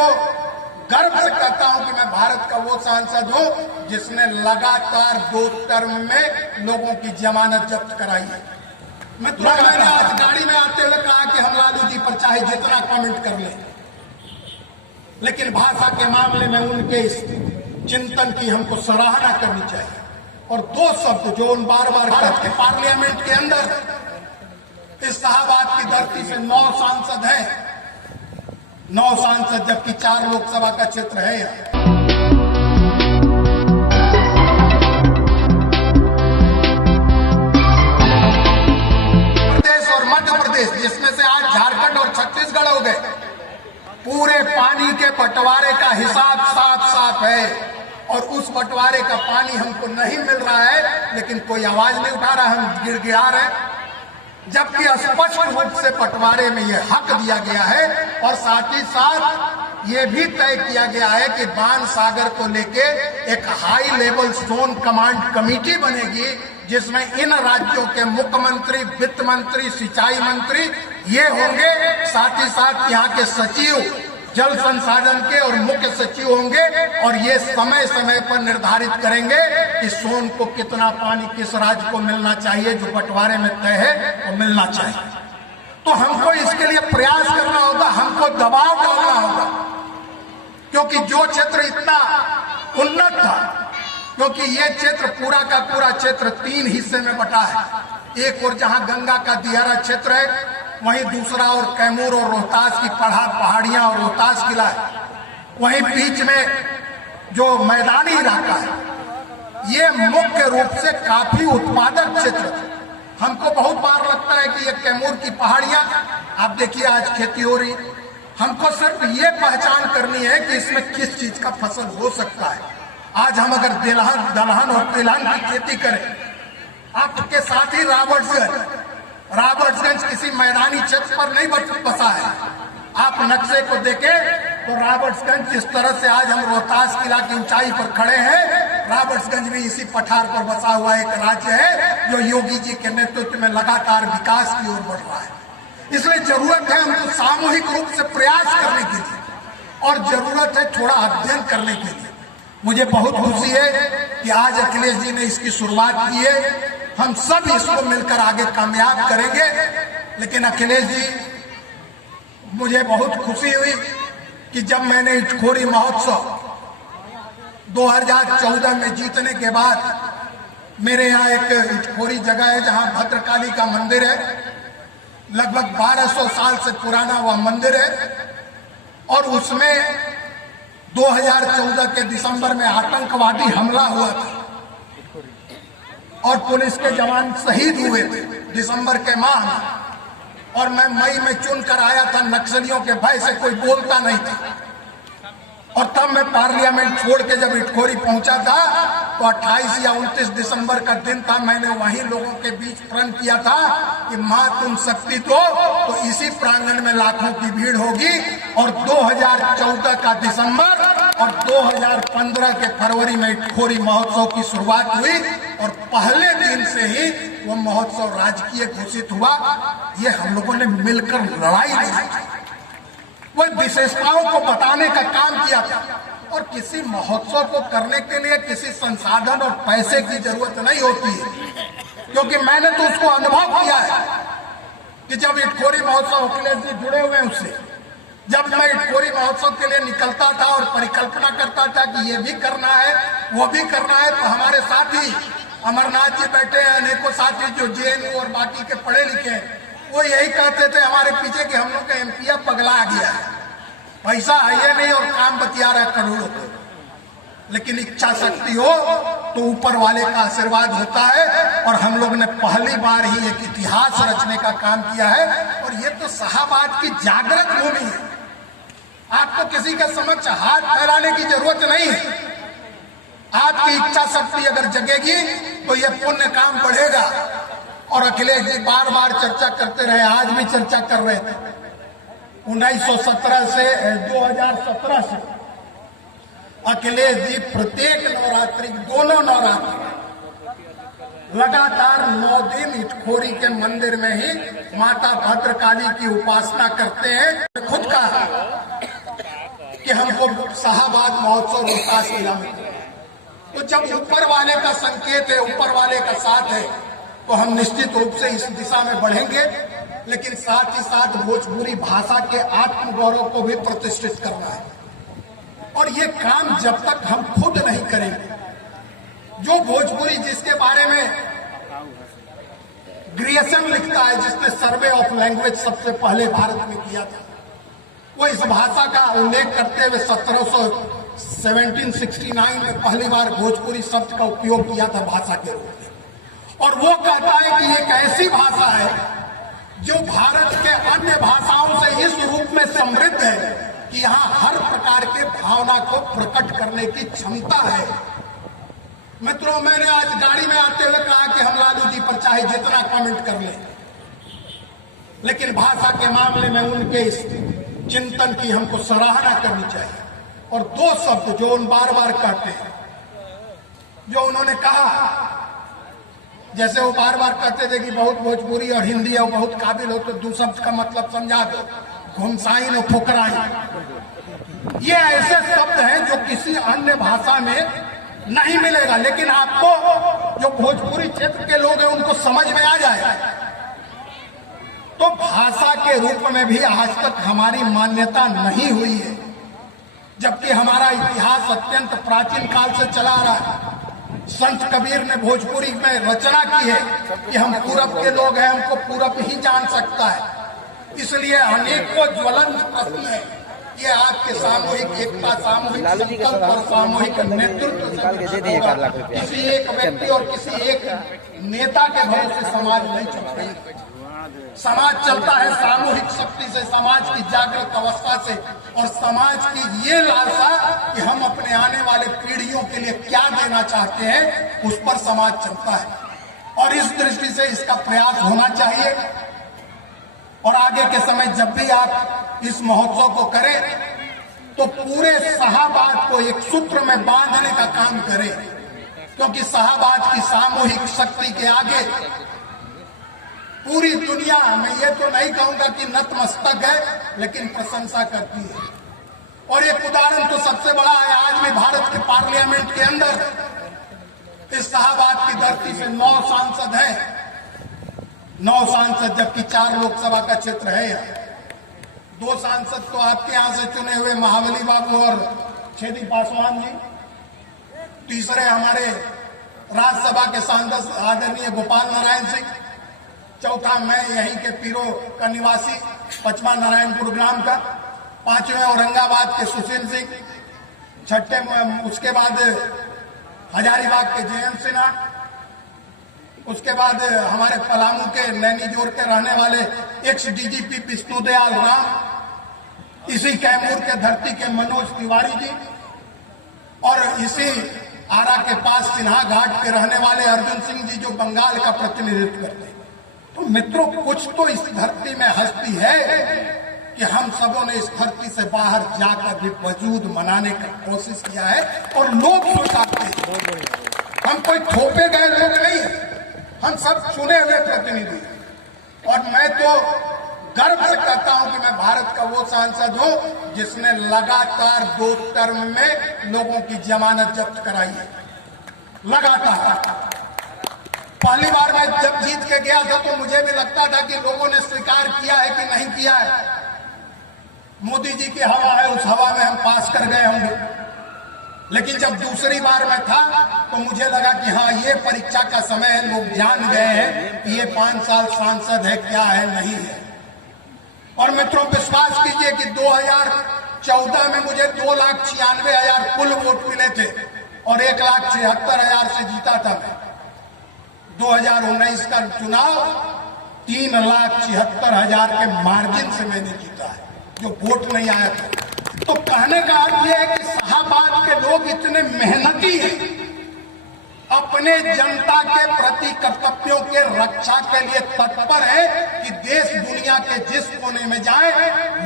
तो गर्व से कहता हूं कि मैं भारत का वो सांसद हूं जिसने लगातार 2 टर्म में लोगों की जमानत जब्त कराई है। मैंने आज गाड़ी में आते हुए कहा कि हम लालू जी पर चाहे जितना कमेंट कर लें, लेकिन भाषा के मामले में उनके इस चिंतन की हमको सराहना करनी चाहिए। और 2 शब्द जो उन बार भारत के पार्लियामेंट के अंदर इस शाहबाद की धरती से 9 सांसद हैं, 9 सांसद जबकि 4 लोकसभा का क्षेत्र है। प्रदेश और मध्य प्रदेश, जिसमें से आज झारखंड और छत्तीसगढ़ हो गए, पूरे पानी के बंटवारे का हिसाब साफ है और उस बंटवारे का पानी हमको नहीं मिल रहा है, लेकिन कोई आवाज नहीं उठा रहा, हम गिड़गिड़ा रहे, जबकि स्पष्ट रूप से बंटवारे में यह हक दिया गया है। और साथ ही साथ ये भी तय किया गया है कि बाण सागर को लेके एक high level zone command committee बनेगी, जिसमें इन राज्यों के मुख्यमंत्री, वित्त मंत्री, सिंचाई मंत्री ये होंगे। साथ ही साथ यहाँ के सचिव जल संसाधन के और मुख्य सचिव होंगे और ये समय समय पर निर्धारित करेंगे कि सोन को कितना पानी किस राज्य को मिलना चाहिए, जो बंटवारे में तय है वो मिलना चाहिए। तो हमको इसके लिए प्रयास करना होगा, हमको दबाव डालना होगा, क्योंकि जो क्षेत्र इतना उन्नत था, क्योंकि ये क्षेत्र पूरा का पूरा क्षेत्र 3 हिस्से में बटा है। एक और जहां गंगा का दियारा क्षेत्र है, वहीं दूसरा और कैमूर और रोहतास की पहाड़ियां और रोहतास किला है, वहीं बीच में जो मैदानी इलाका है, ये मुख्य रूप से काफी उत्पादक क्षेत्र। हमको बहुत बार लगता है कि ये कैमूर की पहाड़ियां, आप देखिए आज खेती हो रही, हमको सिर्फ ये पहचान करनी है कि इसमें किस चीज का फसल हो सकता है। आज हम अगर दलहन और तिलहन की खेती करें, आपके साथ ही रॉबर्ट्सगंज किसी मैदानी क्षेत्र पर नहीं बसा है। आप नक्शे को देखें तो रॉबर्ट्सगंज जिस तरह से आज हम रोहतास किला की ऊंचाई पर खड़े हैं, रॉबर्ट्सगंज भी इसी पठार पर बसा हुआ एक राज्य है जो योगी जी के नेतृत्व में लगातार विकास की ओर बढ़ रहा है। इसलिए जरूरत है हमको सामूहिक रूप से प्रयास करने के लिए और जरूरत है थोड़ा अध्ययन करने के लिए। मुझे बहुत खुशी है कि आज अखिलेश जी ने इसकी शुरुआत की है। हम सब इसको मिलकर आगे कामयाब करेंगे। लेकिन अखिलेश जी, मुझे बहुत खुशी हुई कि जब मैंने इटखोरी महोत्सव 2014 में जीतने के बाद, मेरे यहाँ एक इटखोरी जगह है जहाँ भद्रकाली का मंदिर है, लगभग 1200 साल से पुराना वह मंदिर है, और उसमें 2014 के दिसंबर में आतंकवादी हमला हुआ था और पुलिस के जवान शहीद हुए थे दिसंबर के माह में। और मैं मई में चुनकर आया था, नक्सलियों के भय से कोई बोलता नहीं था। और तब मैं पार्लियामेंट छोड़ के जब इटखोरी पहुंचा था तो 28 या 29 दिसंबर का दिन था। मैंने वहीं लोगों के बीच प्रण किया था कि माँ तुम शक्ति दो, तो इसी प्रांगण में लाखों की भीड़ होगी। और 2014 का दिसंबर और 2015 के फरवरी में इटखोरी महोत्सव की शुरुआत हुई और पहले दिन से ही वो महोत्सव राजकीय घोषित हुआ। ये हम लोगों ने मिलकर लड़ाई लड़ी, वो विशेषताओं को बताने का काम किया था। और किसी महोत्सव को करने के लिए किसी संसाधन और पैसे की जरूरत नहीं होती है, क्योंकि मैंने तो उसको अनुभव किया है कि जब इटखोरी महोत्सव, अखिलेश जी जुड़े हुए हैं उससे, जब मैं इटखोरी महोत्सव के लिए निकलता था और परिकल्पना करता था कि ये भी करना है वो भी करना है, तो हमारे साथी अमरनाथ जी बैठे हैं, अनेकों साथी जो जेएनयू और बाकी के पढ़े लिखे हैं, वो यही कहते थे हमारे पीछे कि हम लोग का एमपीएफ पगला गया है, पैसा है ये नहीं और काम बतिया रहा है करोड़ों को। लेकिन इच्छा शक्ति हो तो ऊपर वाले का आशीर्वाद होता है। और हम लोग ने पहली बार ही एक इतिहास रचने का काम किया है। और ये तो शाहबाद की जागृत भूमि है, आपको किसी के समक्ष हाथ फैलाने की जरूरत नहीं है। आपकी इच्छा शक्ति अगर जगेगी तो ये पुण्य काम बढ़ेगा। और अखिलेश जी बार बार चर्चा करते रहे, आज भी चर्चा कर रहे थे। 1917 से 2017 से अखिलेश जी प्रत्येक नवरात्रि, दोनों नवरात्रि लगातार 9 दिन इटखोरी के मंदिर में ही माता भद्रकाली की उपासना करते हैं। खुद कहा कि कि हमको शाहबाद महोत्सव रोहतास जिला में, तो जब ऊपर वाले का संकेत है, ऊपर वाले का साथ है, तो हम निश्चित रूप से इस दिशा में बढ़ेंगे। लेकिन साथ ही साथ भोजपुरी भाषा के आत्मगौरव को भी प्रतिष्ठित करना है। और ये काम जब तक हम खुद नहीं करेंगे, जो भोजपुरी जिसके बारे में ग्रियसन लिखता है, जिसने सर्वे ऑफ लैंग्वेज सबसे पहले भारत में किया था, वो इस भाषा का उल्लेख करते हुए 1769 में पहली बार भोजपुरी शब्द का उपयोग किया था भाषा के रूप में। और वो कहता है कि एक ऐसी भाषा है जो भारत के अन्य भाषाओं से इस रूप में समृद्ध है कि यहाँ हर प्रकार के भावना को प्रकट करने की क्षमता है। मित्रों, मैंने आज गाड़ी में आते हुए कहा कि हम लालू जी पर चाहे जितना कमेंट कर लें, लेकिन भाषा के मामले में उनके इस चिंतन की हमको सराहना करनी चाहिए। और दो शब्द जो उन बार बार कहते हैं, जो उन्होंने कहा, जैसे वो बार बार कहते थे कि बहुत भोजपुरी और हिंदी है, बहुत काबिल हो, तो दो शब्द का मतलब समझा दो, घुमसाइन और फुकराइन। ये ऐसे शब्द हैं जो किसी अन्य भाषा में नहीं मिलेगा, लेकिन आपको जो भोजपुरी क्षेत्र के लोग हैं उनको समझ में आ जाए। तो भाषा के रूप में भी आज तक हमारी मान्यता नहीं हुई है, जबकि हमारा इतिहास अत्यंत प्राचीन काल से चला आ रहा है। संत कबीर ने भोजपुरी में रचना की है कि हम पूरब के लोग हैं, हमको पूरब ही जान सकता है। इसलिए अनेकों ज्वलंत प्रश्न है, ये आपके सामूहिक एकता, सामूहिक संकल्प और सामूहिक नेतृत्व से किसी एक व्यक्ति और किसी एक नेता के भरोसे समाज नहीं चलता। समाज चलता है सामूहिक शक्ति से, समाज की जागृत अवस्था से, और समाज की ये लालसा कि हम अपने आने वाले पीढ़ियों के लिए क्या देना चाहते हैं, उस पर समाज चलता है। और इस दृष्टि से इसका प्रयास होना चाहिए। और आगे के समय जब भी आप इस महोत्सव को करें तो पूरे शाहबाद को एक सूत्र में बांधने का काम करें, क्योंकि शाहबाद की सामूहिक शक्ति के आगे पूरी दुनिया, मैं ये तो नहीं कहूंगा कि नतमस्तक है, लेकिन प्रशंसा करती है। और एक उदाहरण तो सबसे बड़ा है, आज भी भारत के पार्लियामेंट के अंदर इस शाहबाद की धरती से 9 सांसद हैं, 9 सांसद, जबकि 4 लोकसभा का क्षेत्र है। 2 सांसद तो आपके यहां से चुने हुए महाबली बाबू और छेदी पासवान जी, तीसरे हमारे राज्यसभा के सांसद आदरणीय गोपाल नारायण सिंह, चौथा मैं यहीं के पीरो का निवासी पचमा नारायणपुर ग्राम का, 5वें औरंगाबाद के सुशील सिंह, 6ठे उसके बाद हजारीबाग के JM सिन्हा, उसके बाद हमारे पलामू के नैनीजोर के रहने वाले एक्स DGP विष्णुदयाल राम, इसी कैमूर के धरती के मनोज तिवारी जी, और इसी आरा के पास सिन्हा घाट के रहने वाले अर्जुन सिंह जी, जो बंगाल का प्रतिनिधित्व करते हैं। तो मित्रों, कुछ तो इस धरती में हस्ती है कि हम सबों ने इस धरती से बाहर जाकर भी वजूद मनाने की कोशिश किया है, और लोग सोचते हैं। हम कोई थोपे गए लोग नहीं, हम सब चुने हुए प्रतिनिधि। और मैं तो गर्व से कहता हूं कि मैं भारत का वो सांसद हूं जिसने लगातार 2 टर्म में लोगों की जमानत जब्त कराई है, लगातार। पहली बार मैं जब जीत के गया था तो मुझे भी लगता था कि लोगों ने स्वीकार किया है कि नहीं किया है। मोदी जी की हवा है, उस हवा में हम पास कर गए होंगे। लेकिन जब दूसरी बार में था तो मुझे लगा कि हाँ, ये परीक्षा का समय है, लोग जान गए हैं कि ये 5 साल सांसद है, क्या है, नहीं है। और मित्रों, विश्वास कीजिए कि 2014 में मुझे 2,96,000 कुल वोट मिले थे और 1,76,000 से जीता था मैं। 2019 का चुनाव 3,76,000 के मार्जिन से मैंने जीता है, जो वोट नहीं आया था। तो कहने का अर्थ यह है कि शाहबाद के लोग इतने मेहनती हैं, अपने जनता के प्रति कर्तव्यों के रक्षा के लिए तत्पर है कि देश दुनिया के जिस कोने में जाए,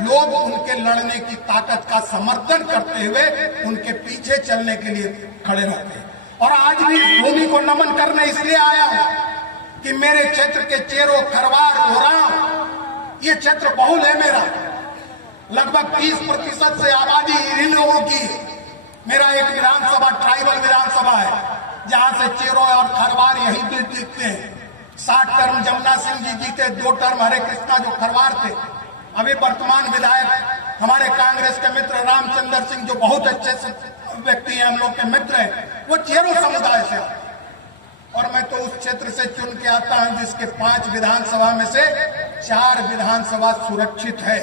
लोग उनके लड़ने की ताकत का समर्थन करते हुए उनके पीछे चलने के लिए खड़े रहते हैं। और आज भी इस भूमि को नमन करने इसलिए आया हूं कि मेरे क्षेत्र के चेरो, खरवार, ओरांव, ये क्षेत्र बहुल है मेरा। लगभग 30% से आबादी इन लोगों की। मेरा एक विधानसभा ट्राइबल विधानसभा है, जहां से चेरो और खरवार यही भी जीतते हैं। 60 टर्म जमुना सिंह जी जीते, 2 टर्म हरे कृष्णा जो खरवार थे। अभी वर्तमान विधायक हमारे कांग्रेस के मित्र रामचंद्र सिंह, जो बहुत अच्छे व्यक्ति हैं, हम लोग के मित्र हैं, वो चेरो समुदाय से आते। और मैं तो उस क्षेत्र से चुन के आता हूं जिसके 5 विधानसभा में से 4 विधानसभा सुरक्षित है।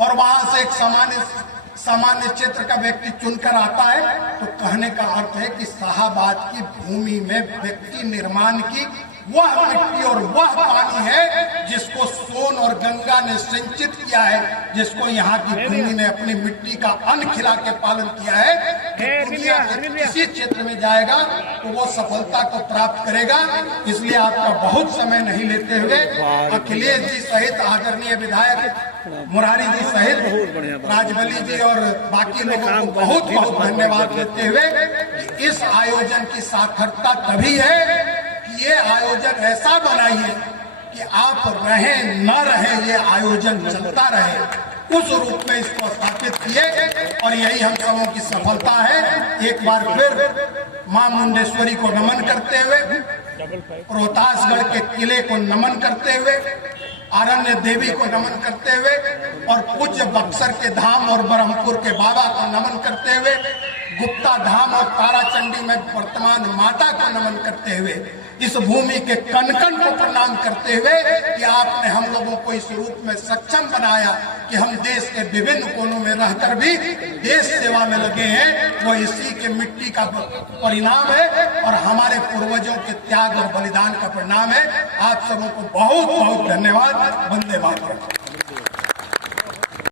और वहां से एक सामान्य क्षेत्र का व्यक्ति चुनकर आता है, तो कहने का अर्थ है कि शाहाबाद की भूमि में व्यक्ति निर्माण की वह मिट्टी और वह पानी है जिसको सोन और गंगा ने सिंचित किया है, जिसको यहाँ की भूमि ने अपनी मिट्टी का अन्न खिला के पालन किया है। कि दुनिया के किसी क्षेत्र में जाएगा तो वो सफलता को प्राप्त करेगा। इसलिए आपका बहुत समय नहीं लेते हुए अखिलेश जी सहित आदरणीय विधायक मुरारी जी सहित राजबली जी और बाकी लोगों को बहुत बहुत धन्यवाद देते हुए कि इस आयोजन की सार्थकता तभी है कि ये आयोजन ऐसा बनाइए कि आप रहे न रहे, ये आयोजन चलता रहे, उस रूप में इसको स्थापित किए। और यही हम सबों की सफलता है। एक बार फिर मां मुंडेश्वरी को नमन करते हुए, रोहतासगढ़ के किले को नमन करते हुए, आरण्य देवी को नमन करते हुए और पूज्य बक्सर के धाम और ब्रह्मपुर के बाबा को नमन करते हुए, गुप्ता धाम और ताराचंडी में वर्तमान माता को नमन करते हुए, इस भूमि के कण कण को प्रणाम करते हुए कि आपने हम लोगों को इस रूप में सक्षम बनाया कि हम देश के विभिन्न कोनों में रहकर भी देश सेवा में लगे हैं, वो इसी के मिट्टी का परिणाम है और हमारे पूर्वजों के त्याग और बलिदान का परिणाम है। आप सबों को बहुत बहुत धन्यवाद। वंदे मातरम।